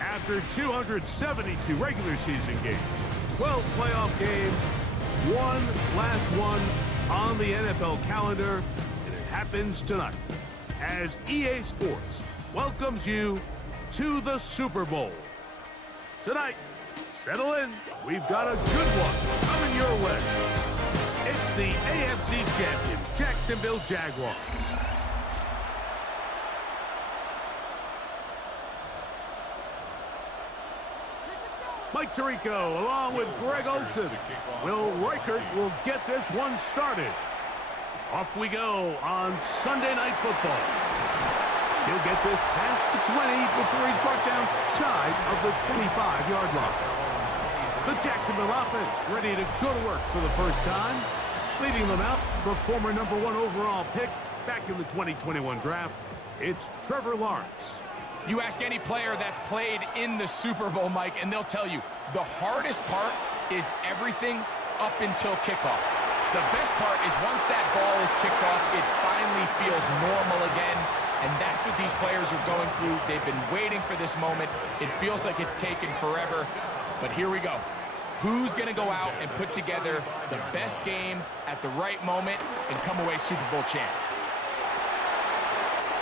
After 272 regular season games, 12 playoff games, one last one on the NFL calendar, and it happens tonight as EA Sports welcomes you to the Super Bowl. Tonight, settle in. We've got a good one coming your way. It's the AFC champion, Jacksonville Jaguars. Mike Tirico along with Greg Olsen. Will Reichert will get this one started. Off we go on Sunday Night Football. He'll get this past the 20 before he's brought down shy of the 25-yard line. The Jacksonville offense ready to go to work for the first time. Leading them out, the former #1 overall pick back in the 2021 draft. It's Trevor Lawrence. You ask any player that's played in the Super Bowl, Mike, and they'll tell you the hardest part is everything up until kickoff. The best part is once that ball is kicked off, it finally feels normal again, and that's what these players are going through. They've been waiting for this moment. It feels like it's taken forever, but here we go. Who's going to go out and put together the best game at the right moment and come away Super Bowl champs?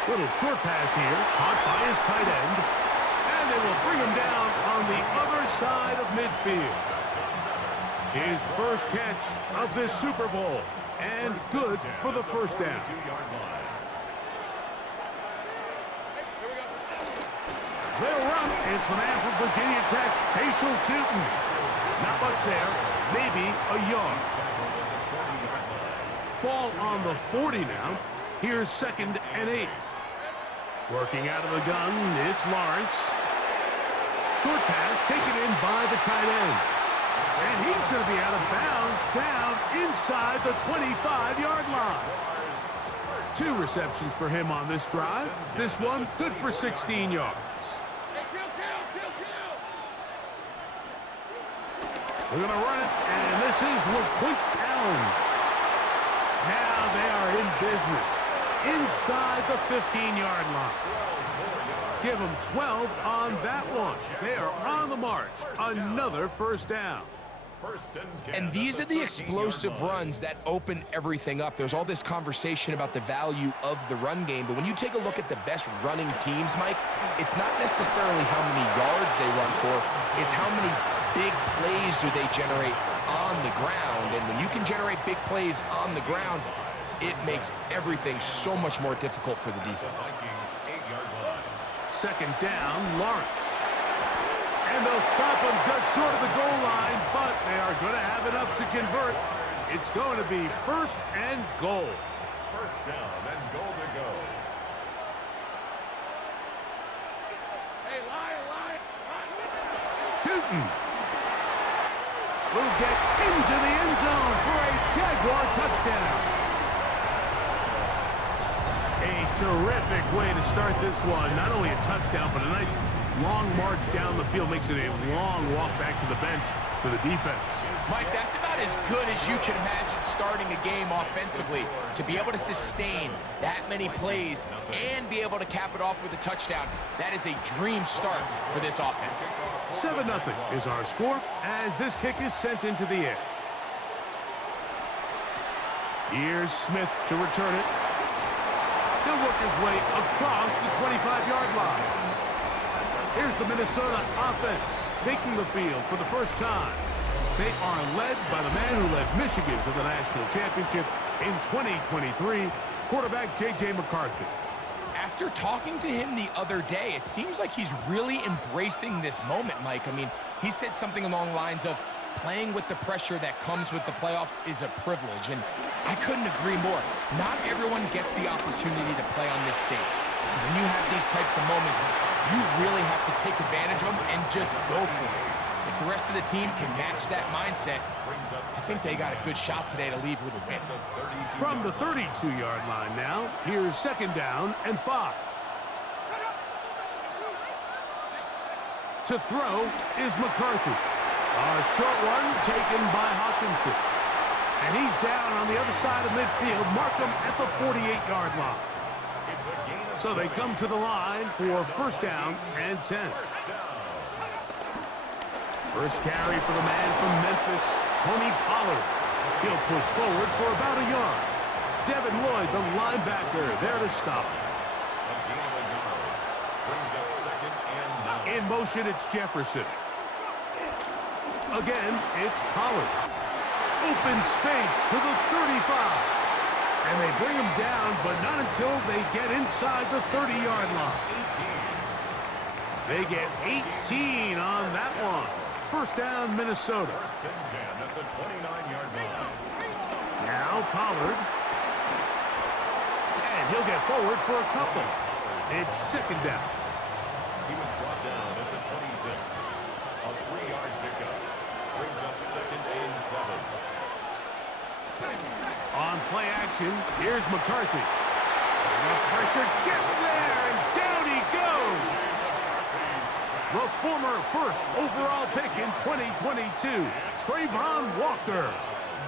Little short pass here, caught by his tight end, and they will bring him down on the other side of midfield. His first catch of this Super Bowl, and good for the first down. They'll run. It's the man from Virginia Tech, Hazel Tootin. Not much there, maybe a yard. Ball on the 40 now. Here's 2nd and 8. Working out of the gun, it's Lawrence. Short pass taken in by the tight end. And he's going to be out of bounds down inside the 25-yard line. 2 receptions for him on this drive. This one good for 16 yards. We're going to run it, and this is LaQuint Allen. Now they are in business inside the 15-yard line. Give them 12 on that one. They are on the march. Another first down. And these are the explosive runs that open everything up. There's all this conversation about the value of the run game, but when you take a look at the best running teams, Mike, it's not necessarily how many yards they run for, it's how many big plays do they generate on the ground. And when you can generate big plays on the ground, it makes everything so much more difficult for the defense. 2nd down, Lawrence. And they'll stop him just short of the goal line, but they are going to have enough to convert. It's going to be 1st and goal. 1st down and goal to go. Hey, Lion. Tootin will get into the end zone for a Jaguar touchdown. A terrific way to start this one. Not only a touchdown, but a nice long march down the field. Makes it a long walk back to the bench for the defense. Mike, that's about as good as you can imagine starting a game offensively. To be able to sustain that many plays and be able to cap it off with a touchdown, that is a dream start for this offense. 7-0 is our score as this kick is sent into the air. Here's Smith to return it. He'll work his way across the 25-yard line. Here's the Minnesota offense taking the field for the first time. They are led by the man who led Michigan to the national championship in 2023, quarterback J.J. McCarthy. After talking to him the other day, it seems like he's really embracing this moment, Mike. I mean, he said something along the lines of playing with the pressure that comes with the playoffs is a privilege, and I couldn't agree more. Not everyone gets the opportunity to play on this stage. So when you have these types of moments, you really have to take advantage of them and just go for it. If the rest of the team can match that mindset, I think they got a good shot today to leave with a win. From the 32-yard line now, here's second down and 5. To throw is McCarthy. A short one taken by Hawkinson. And he's down on the other side of midfield. Mark him at the 48-yard line. So they come to the line for first down and 10. First carry for the man from Memphis, Tony Pollard. He'll push forward for about a yard. Devin Lloyd, the linebacker, there to stop. In motion, it's Jefferson. Again, it's Pollard. Open space to the 35. And they bring him down, but not until they get inside the 30-yard line. They get 18 on that one. First down, Minnesota. First and 10 at the 29-yard line. Now Pollard. And he'll get forward for a couple. It's second down. He was brought down at the 26. A 3-yard pickup. Brings up second and 7. On play action, here's McCarthy. The pressure gets there, and down he goes. The former first overall pick in 2022, Trayvon Walker,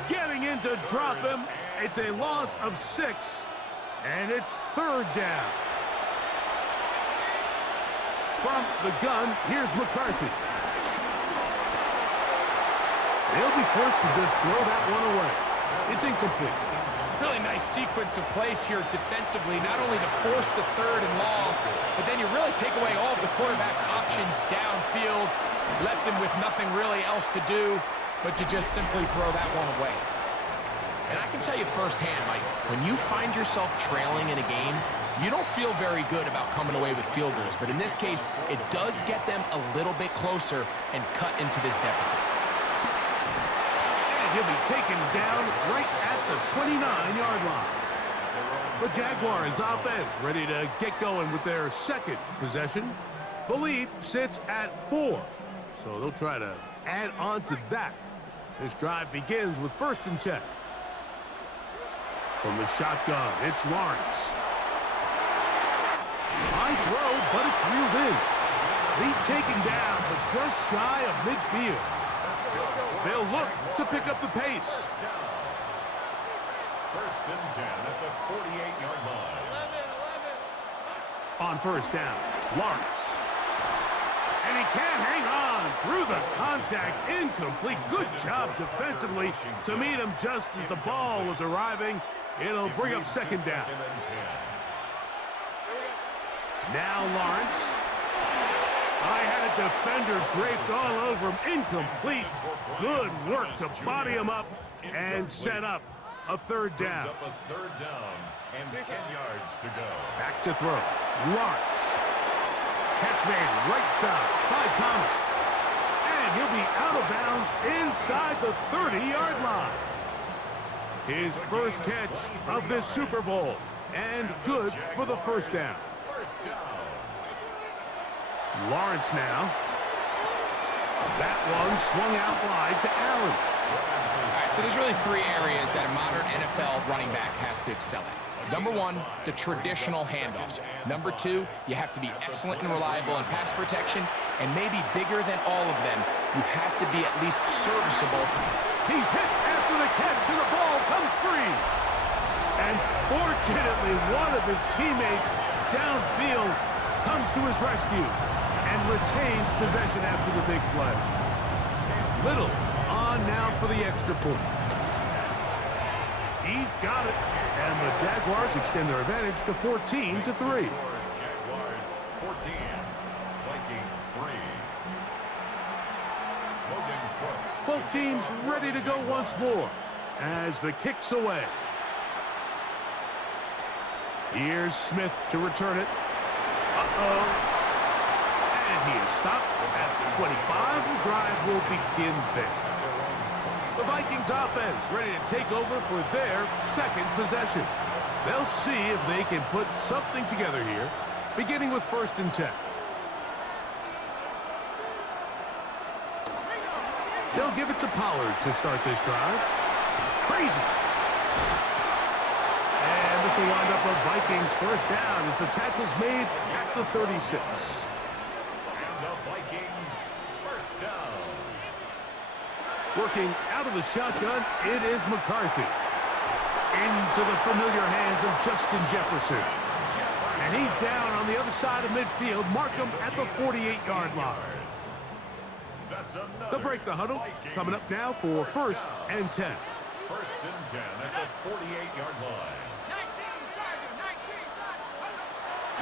getting in to drop him. It's a loss of 6, and it's third down. From the gun, here's McCarthy. They'll be forced to just throw that one away. It's incomplete. Really nice sequence of plays here defensively, not only to force the third and long, but then you really take away all of the quarterback's options downfield, left him with nothing really else to do but to just simply throw that one away. And I can tell you firsthand, Mike, when you find yourself trailing in a game, you don't feel very good about coming away with field goals, but in this case, it does get them a little bit closer and cut into this deficit. He'll be taken down right at the 29-yard line. The Jaguars offense ready to get going with their second possession. The lead sits at 4, so they'll try to add on to that. This drive begins with first and 10. From the shotgun, it's Lawrence. High throw, but it's reeled in. He's taken down, but just shy of midfield. They'll look to pick up the pace. First and 10 at the 48-yard line. 11. On first down, Lawrence. And he can't hang on through the contact. Incomplete. Good job defensively to meet him just as the ball was arriving. It'll bring up second down. Now Lawrence. I had a defender draped all over him. Incomplete. Good work to body him up and set up a third down. Up a third down and 10 yards to go. Back to throw. Lawrence. Catch made right side by Thomas. And he'll be out of bounds inside the 30-yard line. His first catch of this Super Bowl. And good for the first down. Lawrence now. That one swung out wide to Allen. All right, so there's really 3 areas that a modern NFL running back has to excel at. Number 1, the traditional handoffs. Number 2, you have to be excellent and reliable in pass protection. And maybe bigger than all of them, you have to be at least serviceable. He's hit after the catch, and the ball comes free. And fortunately, one of his teammates downfield comes to his rescue and retains possession after the big play. Little on now for the extra point. He's got it. And the Jaguars extend their advantage to 14-3. Jaguars 14, Vikings 3. Both teams ready to go once more as the kick's away. Here's Smith to return it. Uh-oh. And he is stopped at the 25. The drive will begin there. The Vikings offense ready to take over for their second possession. They'll see if they can put something together here, beginning with 1st and 10. They'll give it to Pollard to start this drive. Crazy. And this will wind up a Vikings first down as the tackle's made at the 36. And the Vikings first down. Working out of the shotgun, it is McCarthy. Into the familiar hands of Justin Jefferson. And he's down on the other side of midfield. Mark him at the 48-yard line. They'll break the huddle. Coming up now for 1st and 10. 1st and 10 at the 48-yard line.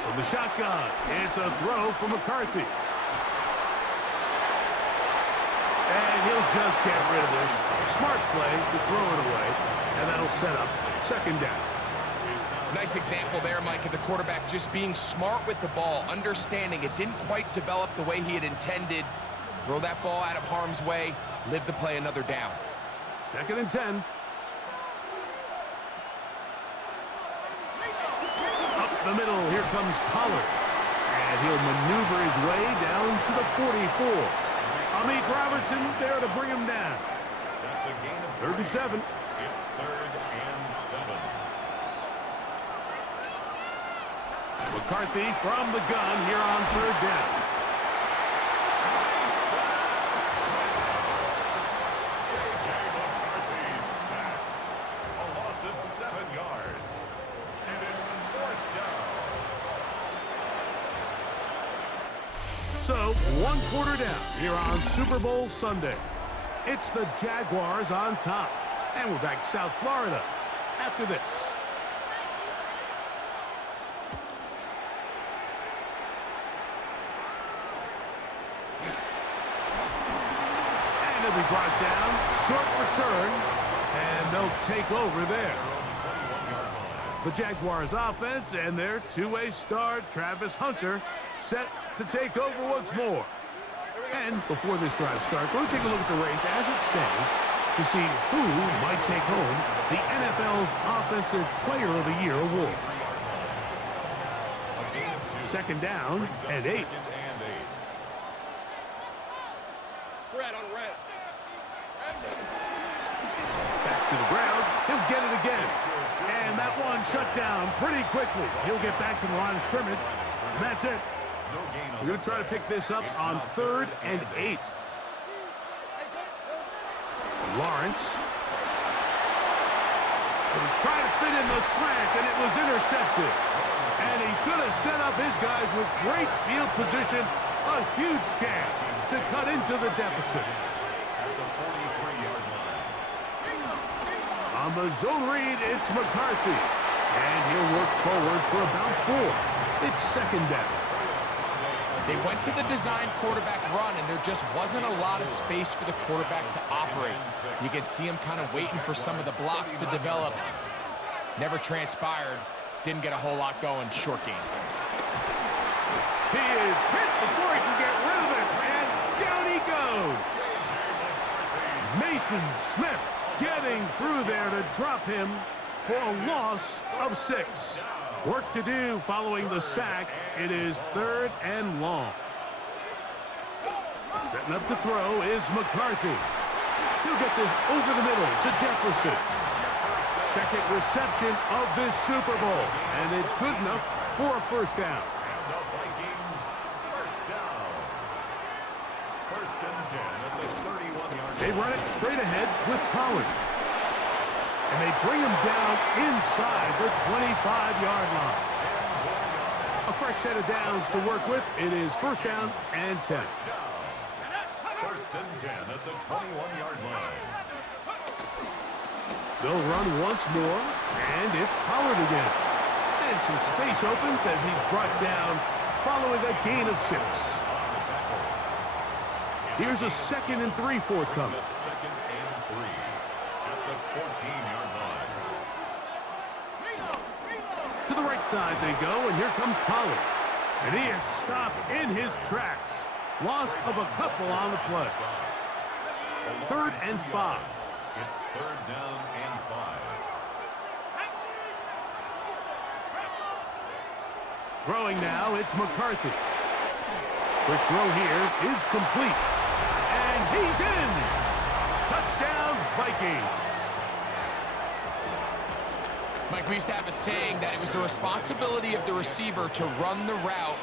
From the shotgun, it's a throw for McCarthy. And he'll just get rid of this. Smart play to throw it away. And that'll set up 2nd down. Nice example there, Mike, of the quarterback just being smart with the ball, understanding it didn't quite develop the way he had intended. Throw that ball out of harm's way, live to play another down. 2nd and 10. Up the middle, here comes Pollard. And he'll maneuver his way down to the 44. Amik Robertson there to bring him down. That's a gain of 3rd and 7. It's 3rd and 7. McCarthy from the gun here on 3rd down. J.J. McCarthy sacked. A loss of 7 yards. And it's 4th down. So, 1 quarter down here on Super Bowl Sunday. It's the Jaguars on top. And we're back to South Florida after this. And it'll be brought down. Short return. And they'll take over there. The Jaguars offense and their two-way star, Travis Hunter, set to take over once more. And before this drive starts, we'll take a look at the race as it stands to see who might take home the NFL's Offensive Player of the Year award. 2nd down and 8. Red on red. Back to the ground. He'll get it again. And that one shut down pretty quickly. He'll get back to the line of scrimmage. And that's it. We're going to try to pick this up on 3rd and 8. Lawrence. He'll try to fit in the slant, and it was intercepted. And he's going to set up his guys with great field position. A huge chance to cut into the deficit. On the zone read, it's McCarthy. And he'll work forward for about 4. It's 2nd down. They went to the design quarterback run, and there just wasn't a lot of space for the quarterback to operate. You can see him kind of waiting for some of the blocks to develop. Never transpired. Didn't get a whole lot going. Short game. He is hit before he can get rid of it, and down he goes. Mason Smith getting through there to drop him for a loss of 6. Work to do following the sack. It is 3rd and long. Setting up to throw is McCarthy. He'll get this over the middle to Jefferson. 2nd reception of this Super Bowl, and it's good enough for a 1st down. And the Vikings first down. 1st and 10 at the 31-yard line. They run it straight ahead with Pollard. And they bring him down inside the 25-yard line. A fresh set of downs to work with. It is 1st down and 10. 1st and 10 at the 21-yard line. They'll run once more, and it's Pollard again. And some space opens as he's brought down following a gain of 6. Here's a 2nd and 3 forthcoming. Second and 3 at the 14-yard line. To the right side they go, and here comes Pollard. And he is stopped in his tracks. Loss of a couple on the play. 3rd and 5. It's 3rd down and 5. Throwing now, it's McCarthy. Quick throw here is complete. And he's in. Touchdown, Vikings. Mike, we used to have a saying that it was the responsibility of the receiver to run the route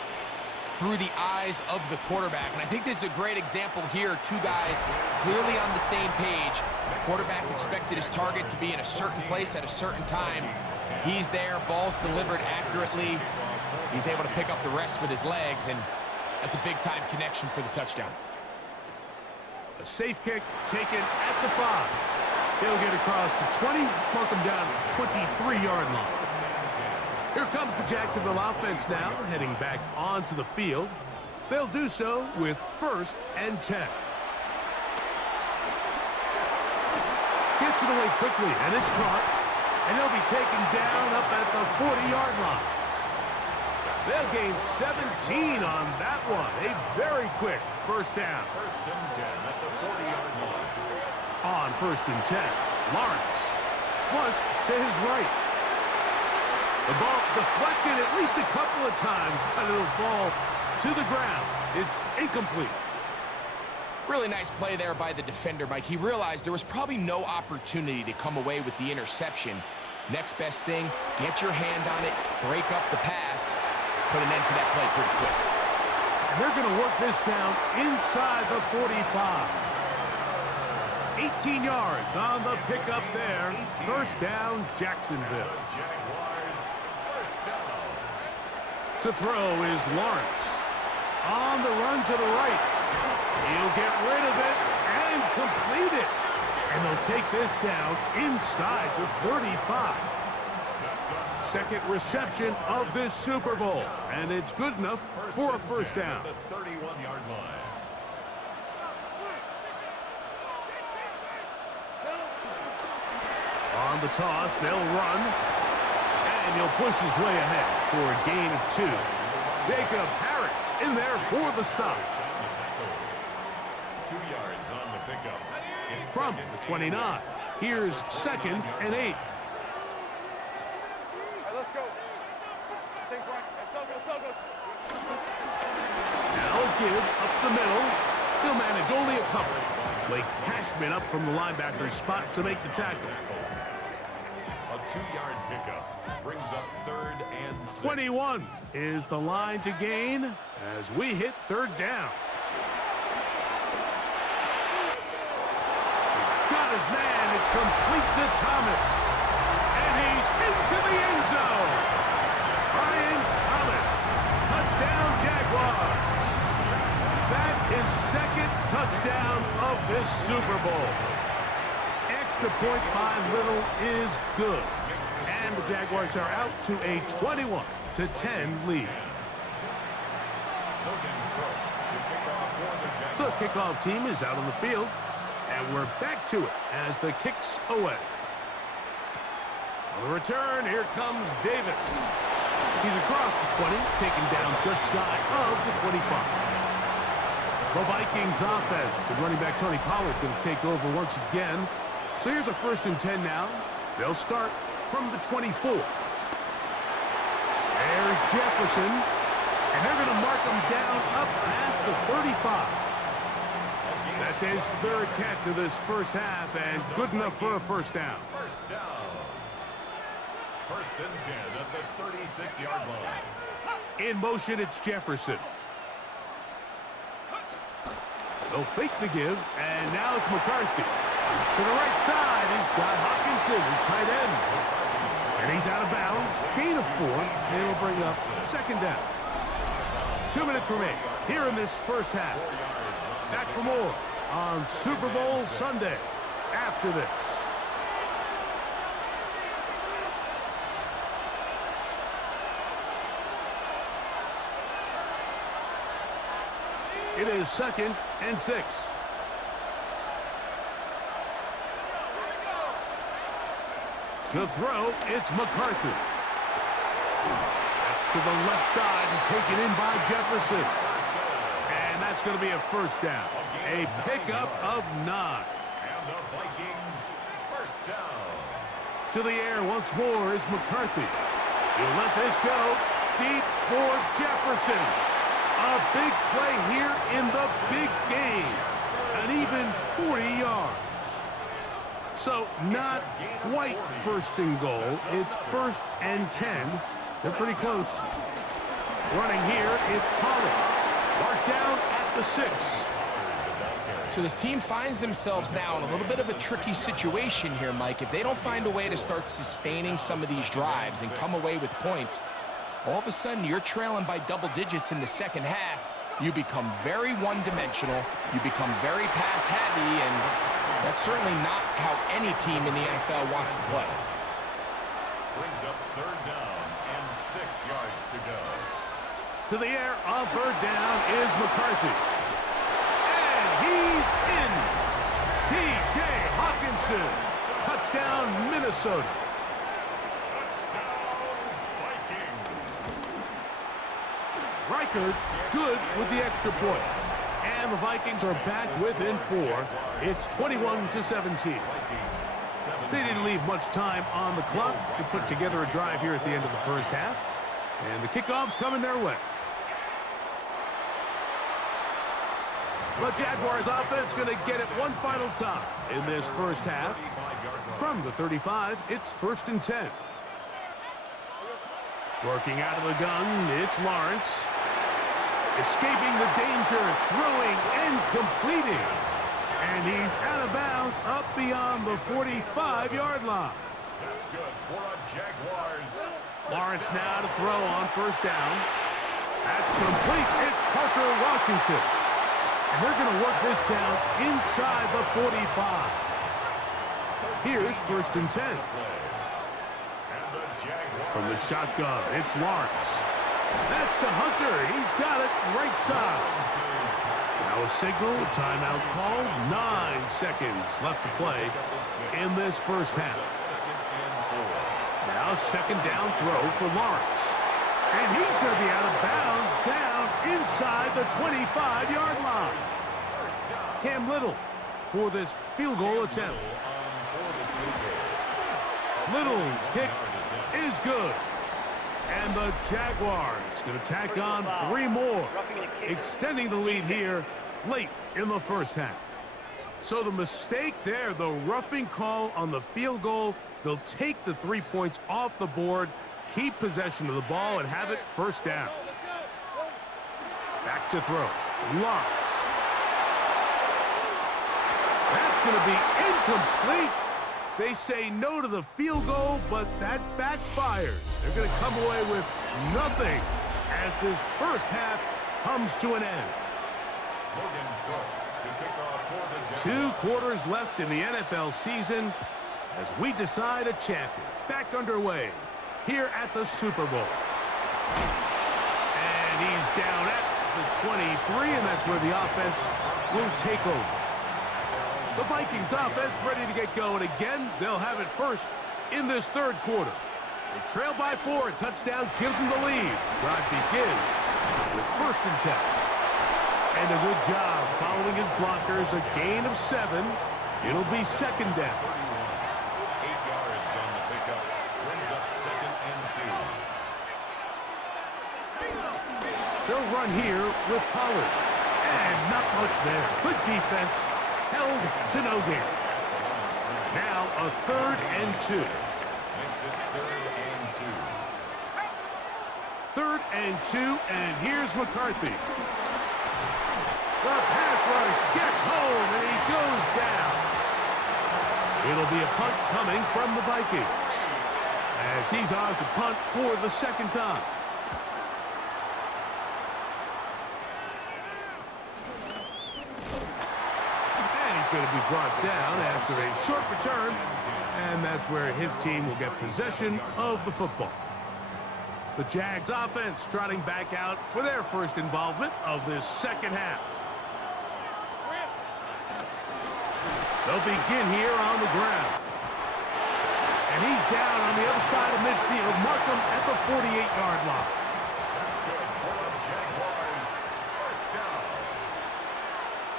through the eyes of the quarterback. And I think this is a great example here. 2 guys clearly on the same page. The quarterback expected his target to be in a certain place at a certain time. He's there, ball's delivered accurately. He's able to pick up the rest with his legs, and that's a big-time connection for the touchdown. A safe kick taken at the 5. He'll get across the 20, mark him down at the 23-yard line. Here comes the Jacksonville offense now, heading back onto the field. They'll do so with 1st and 10. Gets it away quickly, and it's caught. And he'll be taken down up at the 40-yard line. They'll gain 17 on that one. A very quick 1st down. 1st and 10 at the 40-yard line. On 1st and 10, Lawrence flushed to his right. The ball deflected at least a couple of times, but it'll fall to the ground. It's incomplete. Really nice play there by the defender, Mike. He realized there was probably no opportunity to come away with the interception. Next best thing, get your hand on it, break up the pass, put an end to that play pretty quick. And they're going to work this down inside the 45. 18 yards on the pickup there. 1st down, Jacksonville. Jaguars, 1st down. To throw is Lawrence. On the run to the right. He'll get rid of it and complete it. And they'll take this down inside the 35. 2nd reception of this Super Bowl. And it's good enough for a 1st down. The 31-yard line. On the toss, they'll run. And he'll push his way ahead for a gain of 2. Jacob Parrish in there for the stop. 2 yards on the pickup. It's From the 29. Here's 2nd and 8. All right, let's go. Take right. Let's go. Now give up the middle. He'll manage only a couple. Blake Cashman up from the linebacker's spot to make the tackle. A 2-yard pickup brings up 3rd and 6. 21 is the line to gain as we hit 3rd down. He's got his man. It's complete to Thomas. And he's into the end zone. Brian Thomas. Touchdown, Jaguars. That is 2nd touchdown of this Super Bowl. Extra point by Little is good. And the Jaguars are out to a 21-10 lead. The kickoff team is out on the field. And we're back to it as the kick's away. On the return, here comes Davis. He's across the 20, taken down just shy of the 25. The Vikings offense and running back Tony Pollard going to take over once again. So here's a 1st and 10 now. They'll start from the 24. There's Jefferson. And they're going to mark him down up past the 35. That's his 3rd catch of this 1st half and good enough for a 1st down. 1st down. 1st and 10 at the 36-yard line. In motion, it's Jefferson. They'll fake the give, and now it's McCarthy. To the right side, he's got Hopkinson, his tight end. And he's out of bounds. Gain of 4, and it'll bring up 2nd down. 2 minutes remain here in this 1st half. Back for more on Super Bowl Sunday after this. It is 2nd and 6. To throw, it's McCarthy. That's to the left side and taken in by Jefferson. And that's going to be a first down. A pickup of 9. And the Vikings first down. To the air once more is McCarthy. He'll let this go deep for Jefferson. A big play here in the big game. An even 40 yards. So not quite 1st and goal. It's 1st and 10. They're pretty close. Running here, it's Pollard. Marked down at the 6. So this team finds themselves now in a little bit of a tricky situation here, Mike. If they don't find a way to start sustaining some of these drives and come away with points, all of a sudden you're trailing by double digits in the second half. You become very one-dimensional. You become very pass-heavy, and that's certainly not how any team in the NFL wants to play. Brings up 3rd down and 6 yards to go. To the air on 3rd down is McCarthy. And he's in. T.J. Hawkinson. Touchdown, Minnesota. Reichert good with the extra point. And the Vikings are back within 4. It's 21-17. They didn't leave much time on the clock to put together a drive here at the end of the first half. And the kickoff's coming their way. The Jaguars offense going to get it one final time in this first half. From the 35, it's 1st and 10. Working out of the gun, it's Lawrence. Escaping the danger, throwing and completing. And he's out of bounds up beyond the 45-yard line. That's good for a Jaguars. Lawrence now to throw on 1st down. That's complete. It's Parker Washington. And they're going to work this down inside the 45. Here's 1st and 10. From the shotgun, it's Lawrence. That's to Hunter. He's got it right side. Now a signal, timeout called. 9 seconds left to play in this first half. Now 2nd down throw for Lawrence. And he's going to be out of bounds down inside the 25-yard line. Cam Little for this field goal attempt. Little's kick is good. And the Jaguars going to tack on 3 more, extending the lead here late in the first half. So the mistake there, the roughing call on the field goal, they'll take the 3 points off the board, keep possession of the ball, and have it 1st down. Back to throw. Lawrence. That's going to be incomplete. They say no to the field goal, but that backfires. They're going to come away with nothing as this first half comes to an end. 2 quarters left in the NFL season as we decide a champion. Back underway here at the Super Bowl. And he's down at the 23, and that's where the offense will take over. The Vikings offense ready to get going again. They'll have it first in this 3rd quarter. They trail by 4. A touchdown gives them the lead. Drive begins with 1st and 10. And a good job following his blockers. A gain of 7. It'll be 2nd down. 8 yards on the pickup. Brings up 2nd and 2. They'll run here with Pollard. And not much there. Good defense. Held to no gain. Now a 3rd and 2. Makes it 3rd and 2. 3rd and 2, and here's McCarthy. The pass rush gets home, and he goes down. It'll be a punt coming from the Vikings as he's on to punt for the 2nd time. Going to be brought down after a short return, and that's where his team will get possession of the football. The Jags offense trotting back out for their first involvement of this second half. They'll begin here on the ground. And he's down on the other side of midfield. Mark him at the 48-yard line. That's good for the Jaguars. First down.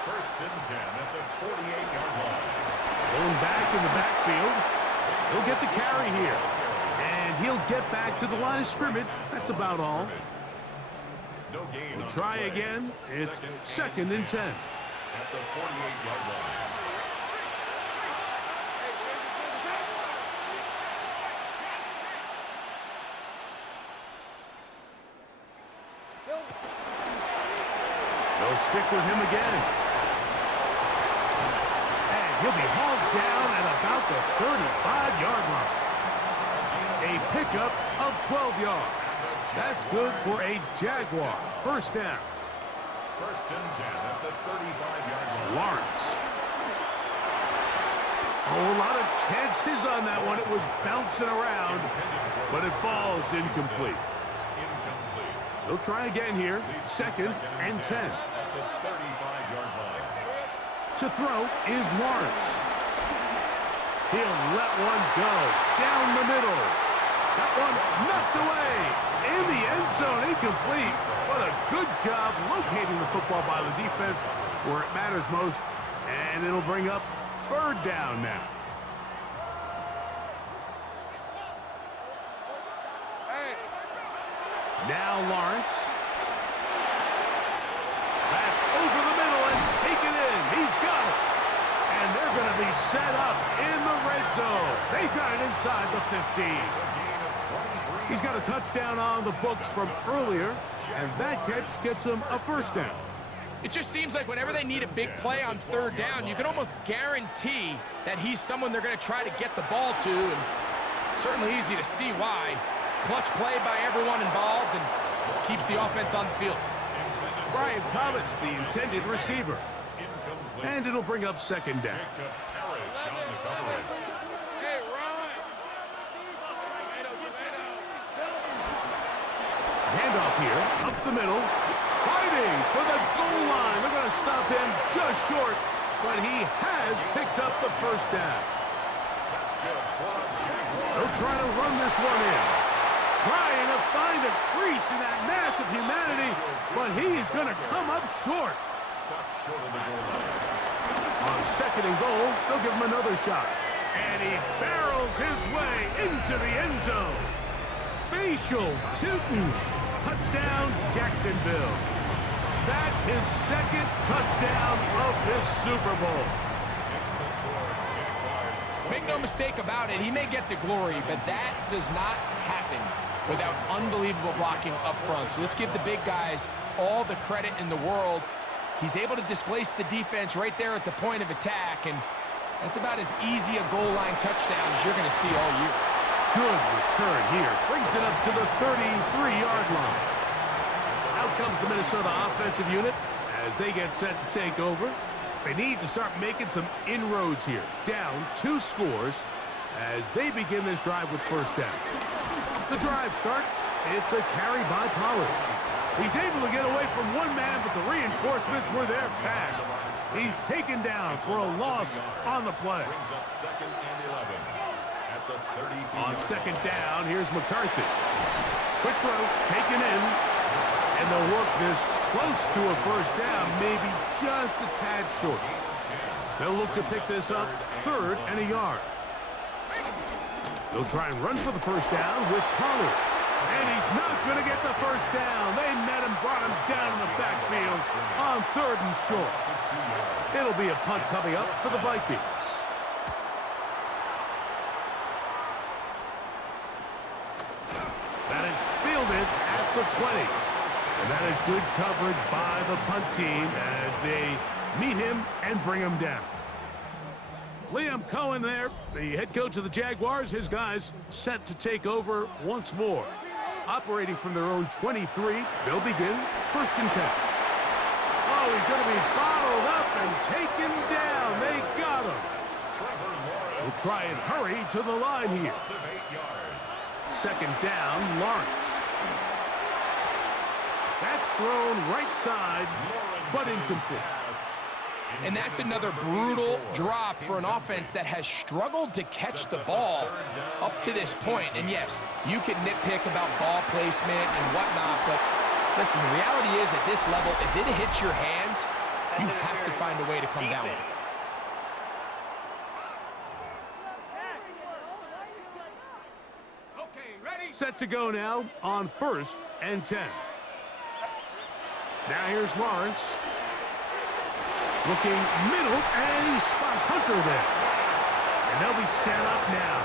First and 10 at the 48-yard line. Going back in the backfield. He'll get the carry here. And he'll get back to the line of scrimmage. That's about all. No gain. We'll try again. It's second and 10. At the 48-yard line. They'll stick with him again. And he'll be hauled down at about the 35-yard line. A pickup of 12 yards. That's good for a Jaguar. First down. First and 10 at the 35-yard line. Lawrence. Oh, a lot of chances on that one. It was bouncing around, but it falls incomplete. They'll try again here. Second and 10. At the 35-yard line. To throw is Lawrence. He'll let one go down the middle. That one knocked away in the end zone, incomplete. What a good job locating the football by the defense where it matters most. And it'll bring up third down now. Now Lawrence. That's over the middle and taken in. He's got it. And they're going to be set up in the red zone. They've got it inside the 15. He's got a touchdown on the books from earlier, and that catch gets him a first down. It just seems like whenever they need a big play on third down, you can almost guarantee that he's someone they're going to try to get the ball to, and certainly easy to see why. Clutch play by everyone involved and keeps the offense on the field. Brian Thomas, the intended receiver. And it'll bring up second down. Handoff here, up the middle. Fighting for the goal line. They're going to stop him just short, but he has picked up the first down. They'll try to run this one in. Trying to find a crease in that mass of humanity, but he is going to come up short. On second and goal, they'll give him another shot. And he barrels his way into the end zone. Facial Tootin. Touchdown, Jacksonville. That is second touchdown of this Super Bowl. Make no mistake about it, he may get the glory, but that does not happen without unbelievable blocking up front. So let's give the big guys all the credit in the world. He's able to displace the defense right there at the point of attack, and that's about as easy a goal line touchdown as you're going to see all year. Good return here. Brings it up to the 33-yard line. Out comes the Minnesota offensive unit as they get set to take over. They need to start making some inroads here. Down 2 scores as they begin this drive with first down. The drive starts. It's a carry by Pollard. He's able to get away from one man, but the reinforcements were there fast. He's taken down for a loss on the play. On second down, here's McCarthy. Quick throw, taken in, and they'll work this close to a first down, maybe just a tad short. They'll look to pick this up third and a yard. They'll try and run for the first down with Pollard. And he's not going to get the first down. They met him, brought him down in the backfield on third and short. It'll be a punt coming up for the Vikings. That is fielded at the 20. And that is good coverage by the punt team as they meet him and bring him down. Liam Cohen there, the head coach of the Jaguars. His guys set to take over once more. Operating from their own 23, they'll begin first and 10. Oh, he's going to be bottled up and taken down. They got him. We'll try and hurry to the line here. Second down, Lawrence. That's thrown right side, but incomplete. And that's another brutal drop for an offense that has struggled to catch the ball up to this point. And yes, you can nitpick about ball placement and whatnot, but listen, the reality is at this level, if it hits your hands, you have to find a way to come down with it. Set to go now on 1st and 10. Now here's Lawrence. Looking middle, and he spots Hunter there. And they'll be set up now.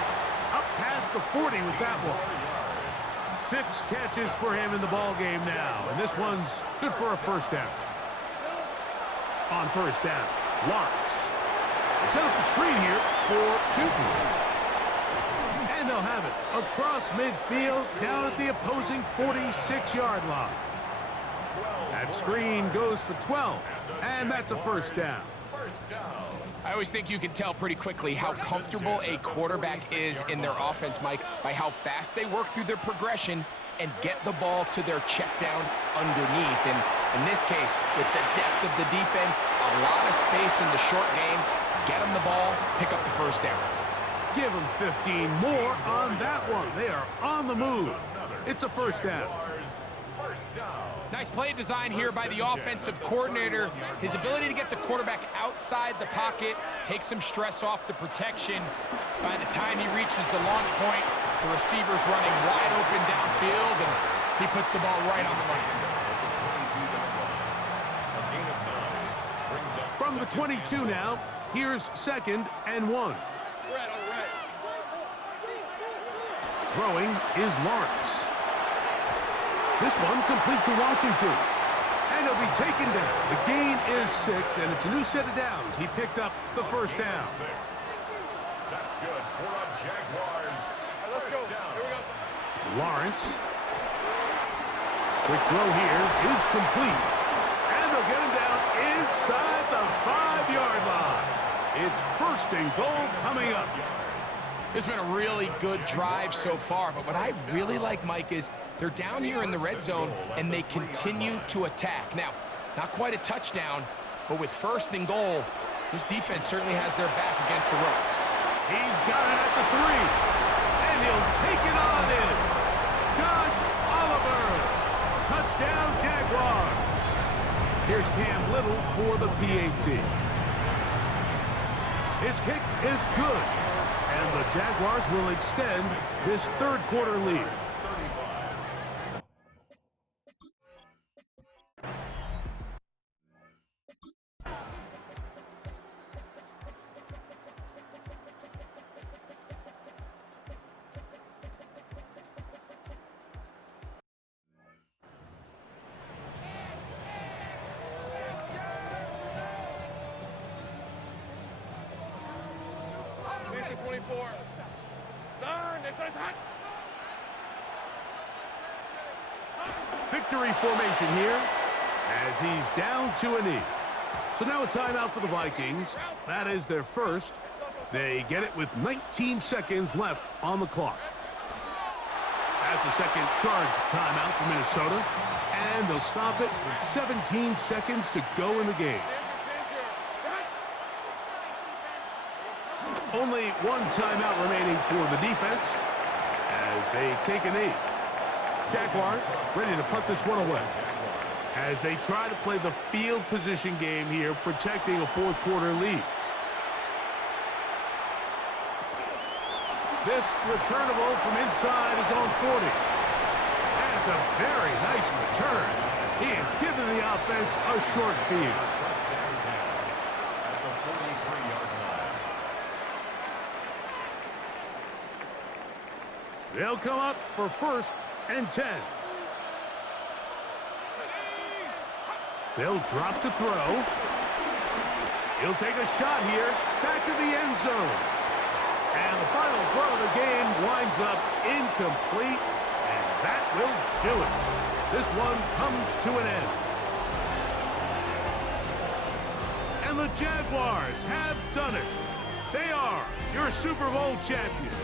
Up past the 40 with that one. 6 catches for him in the ball game now. And this one's good for a first down. On 1st down, Lawrence. They set up the screen here for Chutin. And they'll have it across midfield down at the opposing 46-yard line. That screen goes for 12, and that's a first down. I always think you can tell pretty quickly how comfortable a quarterback is in their offense, Mike, by how fast they work through their progression and get the ball to their check down underneath. And in this case, with the depth of the defense, a lot of space in the short game, get them the ball, pick up the first down. Give them 15 more on that one. They are on the move. It's a first down. Nice play design here by the offensive coordinator. His ability to get the quarterback outside the pocket, take some stress off the protection. By the time he reaches the launch point, the receiver's running wide open downfield, and he puts the ball right on the money. From the 22 now, here's 2nd and 1. Throwing is Lawrence. This one complete to Washington. And he'll be taken down. The gain is 6, and it's a new set of downs. He picked up the first down. That's good for a Jaguars. Let's go. Here we go. Lawrence. Quick throw here is complete. And they'll get him down inside the 5-yard line. It's 1st and goal coming up. It's been a really good drive so far, but what I really like, Mike, is they're down here in the red zone, and they continue to attack. Now, not quite a touchdown, but with 1st and goal, this defense certainly has their back against the ropes. He's got it at the 3, and he'll take it on in. Josh Oliver, touchdown Jaguars. Here's Cam Little for the PAT. His kick is good. And the Jaguars will extend this 3rd quarter lead. Lisa 24. Turn. This is hot. Victory formation here as he's down to a knee. So now a timeout for the Vikings. That is their first. They get it with 19 seconds left on the clock. That's a second charge timeout for Minnesota. And they'll stop it with 17 seconds to go in the game. Only one timeout remaining for the defense as they take a knee. Jaguars ready to put this one away as they try to play the field position game here, protecting a 4th quarter lead. This returnable from inside his own 40. And it's a very nice return. He has given the offense a short field. They'll come up for 1st and 10. They'll drop to throw. He'll take a shot here, back of the end zone. And the final throw of the game winds up incomplete, and that will do it. This one comes to an end. And the Jaguars have done it. They are your Super Bowl champions.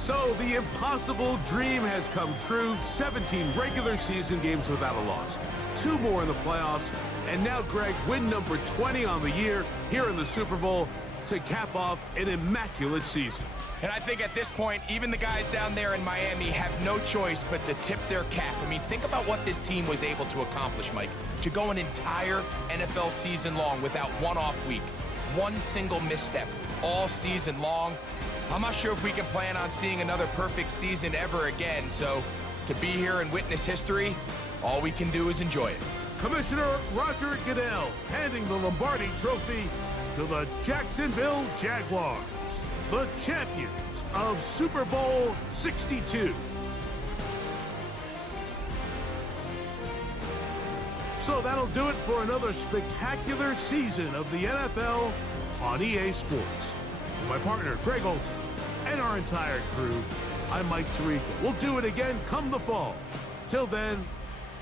So the impossible dream has come true. 17 regular season games without a loss. 2 more in the playoffs. And now, Greg, win number 20 on the year here in the Super Bowl to cap off an immaculate season. And I think at this point, even the guys down there in Miami have no choice but to tip their cap. I mean, think about what this team was able to accomplish, Mike. To go an entire NFL season long without one off week, one single misstep all season long. I'm not sure if we can plan on seeing another perfect season ever again. So to be here and witness history, all we can do is enjoy it. Commissioner Roger Goodell handing the Lombardi Trophy to the Jacksonville Jaguars, the champions of Super Bowl 62. So that'll do it for another spectacular season of the NFL on EA Sports. For my partner, Greg Olson, and our entire crew, I'm Mike Tirico. We'll do it again come the fall. Till then,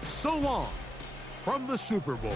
so long from the Super Bowl.